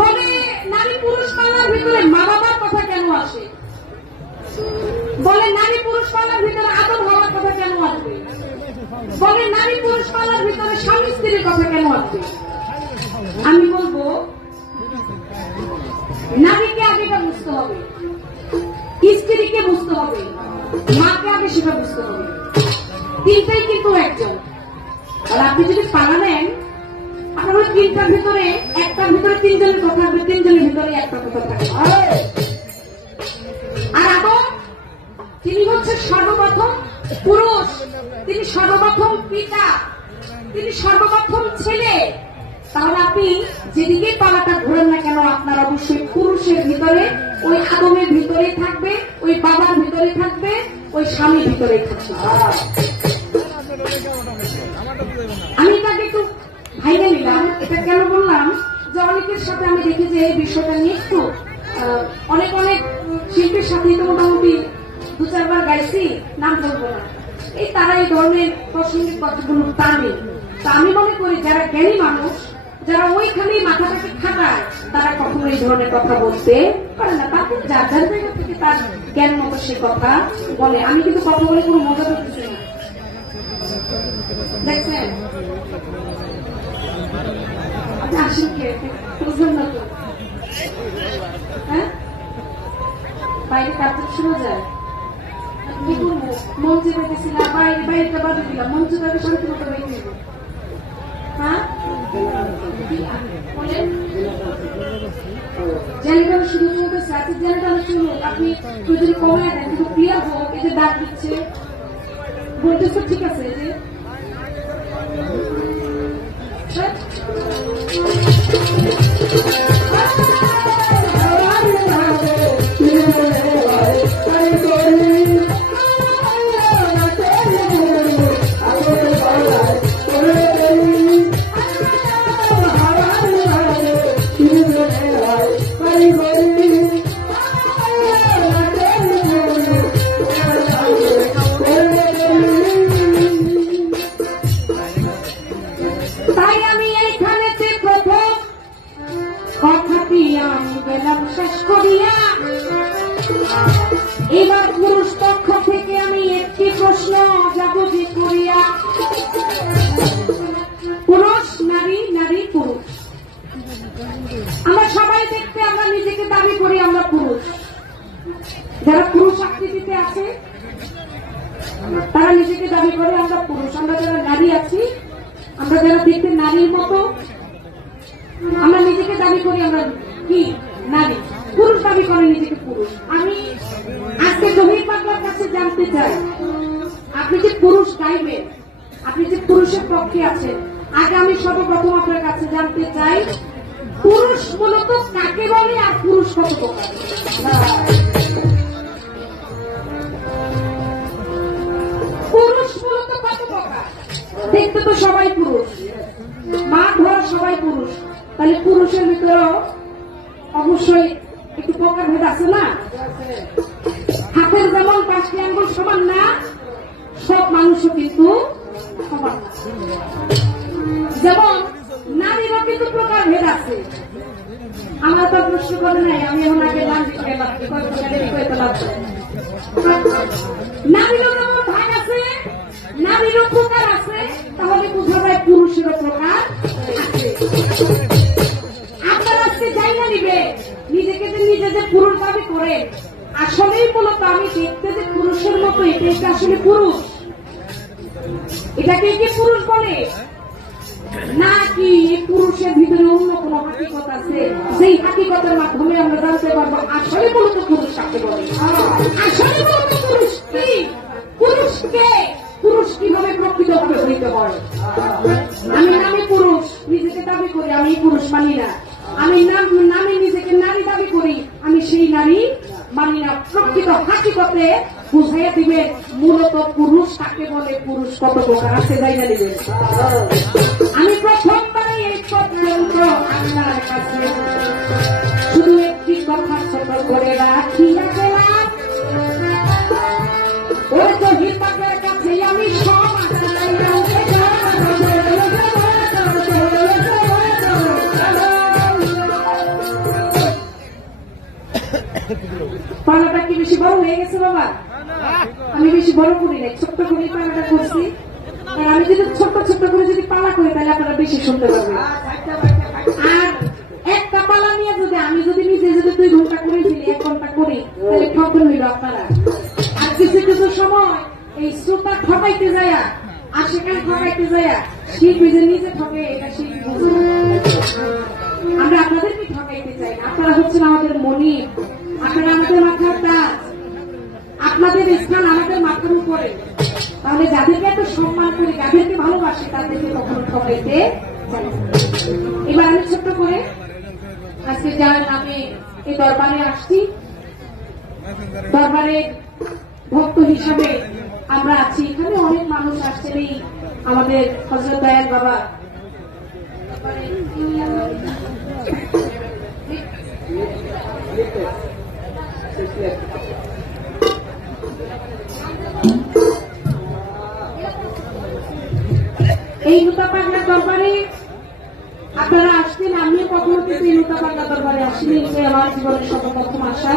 বলে নারী পুরুষ পাল্লার ভিতরে মা বাবার কথা কেন আসে? বলে নারী পুরুষ পাল্লার ভিতরে আদর হওয়ার কথা কেন আসবে? বলে নারী পুরুষ পাল্লার ভিতরে স্বামী স্ত্রীর কথা কেন আসবে? আমি বলবো নারীকে আগে বুঝতে হবে, স্ত্রীকে বুঝতে হবে, মাকে আগে সেটা বুঝতে হবে। তিনটাই কিন্তু একজন। আর আপনি যদি পালা নেন, আপনার ওই তিনটার ভিতরে একটার ভিতরে তিনজনের কথা হবে, তিনজনের ভিতরে একটা কথা থাকে। আর আদম তিনি হচ্ছে সর্বপ্রথম পুরুষ, তিনি সর্বপ্রথম পিতা, তিনি সর্বপ্রথম ছেলে। তাহলে আপনি যেদিকে পালাটা ঘোরেন না কেন, আপনার অবশ্যই পুরুষের ভিতরে ওই আদমের ভিতরে থাকবে, ওই বাবার ভিতরে থাকবে, ওই স্বামীর ভিতরে থাকবে। আমি তাকে একটু ভাইরে নিলাম। এটা কেন বললাম যে অনেকের সাথে আমি দেখি যে এই বিষয়টা নিয়ে একটু অনেক অনেক শিল্পীর সাথে তো মোটামুটি 2-4 বার গাইছি, নাম বলবো না। এই তারা এই ধরনের প্রসঙ্গিক কথাগুলো টানে। তা আমি মনে করি যারা জ্ঞানী মানুষ, যারা ওইখানেই মাথাটাকে খাটায়, তারা কখনো এই ধরনের কথা বলতে পারে না। তাকে যার যার জায়গা থেকে তার জ্ঞান মতো সে কথা বলে। আমি কিন্তু কথা বলে কোনো মজা করতেছি না, দেখছেন? আপনি আসেন কে বুঝবেন না তো? হ্যাঁ, বাইরে কাজ শোনা যায়। কি করবো, মঞ্চে বেঁধেছিলাম, বাইরে বাইরেটা বাজে দিলাম, মঞ্চে যাবে শান্তি মতো বেঁধে দেবো। হ্যাঁ, জেনারেটর শুরু চলতেছে, আজকে জেনারেটর শুরু। আপনি যদি কমায় দেন, কিন্তু ক্লিয়ার হোক। এই যে দাগ দিচ্ছে, বলতেছে ঠিক আছে। এই যে তাই আমি এইখানেতে প্রথম কথাটি আমি গেলাম শেষ করিয়া। এবার পুরুষ পক্ষ থেকে আমি একটি প্রশ্ন যাবতীয় করিয়া। পুরুষ নারী, নারী পুরুষ, আমরা সবাই দেখতে আমরা নিজেকে দাবি করি আমরা পুরুষ। যারা পুরুষ আকৃতিতে আছে তারা নিজেকে দাবি করে আমরা পুরুষ। আমরা যারা নারী আছি, আমরা যারা দেখতে নারীর মতো, আমরা নিজেকে দাবি করি আমরা কি নারী। পুরুষ দাবি করে নিজেকে পুরুষ। আমি আজকে জহির পাগলার কাছে জানতে চাই, আপনি যে পুরুষ গাইবেন, আপনি যে পুরুষের পক্ষে আছেন, আগে আমি সর্বপ্রথম আপনার কাছে জানতে চাই পুরুষ মূলত কাকে বলে আর পুরুষ কত প্রকার? পুরুষ মূলত কত প্রকার? দেখতে তো সবাই পুরুষ, মা ধর সবাই পুরুষ। তাহলে পুরুষের ভিতরেও অবশ্যই একটু প্রকার ভেদ আছে না? হাতের যেমন 5টি আঙ্গুল সমান না, সব মানুষও কিন্তু সমান না। যেমন নারীরও কিন্তু প্রকার ভেদ আছে। আমার তো প্রশ্ন করে নাই, আমি এখন আগে নারীরও যেমন ভাগ আছে, নারীরও প্রকার আছে। তাহলে বোঝা যায় পুরুষেরও প্রকার আছে। আপনার আজকে জায়গা নিবে নিজেকে যে নিজে যে পুরুষ দাবি করে, আসলেই মূলত আমি দেখতে যে পুরুষের মতো, এটা আসলে পুরুষ? এটাকে কি পুরুষ বলে নাকি পুরুষের ভিতরে অন্য কোনো হাকিকত আছে, যেই হাকিকতের মাধ্যমে আমরা জানতে পারবো আসলে মূলত পুরুষ কাকে বলে? আসলে মূলত পুরুষ কি? পুরুষকে পুরুষ কিভাবে প্রকৃতভাবে হইতে হয়? আমি পুরুষ নিজেকে দাবি করি, আমি পুরুষ মানি না। আমি নামে নিজেকে নারী দাবি করি, আমি সেই নারী মানি না। প্রকৃত হাকিকতে বুঝাইয়া দিবে মূলত পুরুষ কাকে বলে, পুরুষ কত প্রকার আছে জায়গা দিবে। আমি প্রথমবারই এই পর্যন্ত আপনার কাছে শুধু একটি কথা ছোট করে রাখিয়া গেলাম, ওই জহির পাগলার কাছে আমি সব পালাটা কি বেশি বড় হয়ে গেছে বাবা? আমি বেশি বড় করি নাই, ছোট্ট করে পালাটা করছি। আর আমি যদি ছোট্ট ছোট্ট করে যদি পালা করি তাহলে আপনারা বেশি শুনতে পারবেন। আর একটা পালা নিয়ে আমি যদি নিজে যদি 2 ঘন্টা করে ফেলি, 1 ঘন্টা করি, তাহলে ঠকন হইল আপনারা। আর কিছু কিছু সময় এই শ্রোতা ঠকাইতে যায় আর সেখানে ঠকাইতে যায় শিল্পী যে নিজে ঠকে, এটা শিল্পী বুঝে না। আমরা আপনাদেরকে ঠকাইতে চাই না, আপনারা হচ্ছেন আমাদের মনি, আপনারা আমাদের মাথার তাজ, আপনাদের স্থান আমাদের মাথার উপরে। তাহলে যাদেরকে এত সম্মান করি, যাদেরকে ভালোবাসি, তাদেরকে কখনো ঠকাইতে চাই না। এবার আমি ছোট্ট করে আজকে যার নামে এই দরবারে আসছি, দরবারে ভক্ত হিসাবে আমরা আছি। এখানে অনেক মানুষ আসছেন, এই আমাদের হযরত দয়াল বাবা এই লুতা পাগলা দরবারে আপনারা আসছেন। আমিও কখনো কিন্তু এই লুতা পাগলা দরবারে আসিনি, আমার জীবনের সর্বপ্রথম আসা।